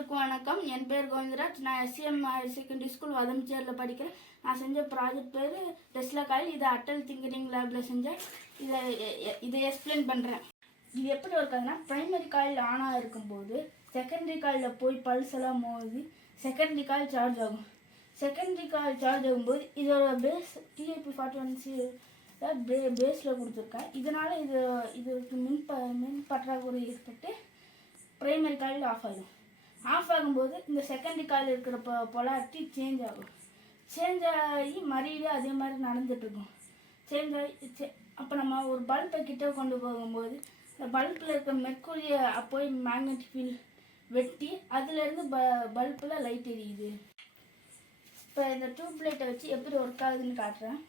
அனைவருக்கும் வணக்கம். என் பேர் கோவிந்தராஜ். நான் எஸ்சிஎம் ஹையர் செகண்டரி ஸ்கூல் வதம்சேரில் படிக்கிறேன். நான் செஞ்ச ப்ராஜெக்ட் பேர் டெஸ்லா காயில். இதை அட்டல் திங்கரிங் லேபில் செஞ்சேன். இதை எக்ஸ்பிளைன் பண்ணுறேன். இது எப்படி இருக்காதுன்னா, ப்ரைமரி காயில் ஆனாக இருக்கும்போது செகண்டரி காயில் போய் பல்ஸ் எல்லாம் மோதி செகண்டரி காயில் சார்ஜ் ஆகும். செகண்டரி காயில் சார்ஜ் ஆகும்போது இதோட பேஸ் TIP41C பேஸில் கொடுத்துருக்கேன். இதனால் இதுக்கு மின் பற்றாக்குறை ஏற்பட்டு ப்ரைமரி காயில் ஆஃப் ஆகும். ஆஃப் ஆகும்போது இந்த செகண்டரி காயில் இருக்கிற பொலாரிட்டி சேஞ்ச் ஆகும். சேஞ்ச் ஆகி மறுபடியும் அதே மாதிரி நடந்துகிட்ருக்கும். சேஞ்ச் ஆகி அப்போ நம்ம ஒரு பல்பை கிட்டே கொண்டு போகும்போது இந்த பல்பில் இருக்கிற மெர்க்குரியை போய் மேக்னெட்டிக் ஃபீல்ட் வெட்டி அதுலேருந்து பல்பில் லைட் எரியுது. இப்போ இந்த டியூப் லைட்டை வச்சு எப்படி ஒர்க் ஆகுதுன்னு காட்டுறேன்.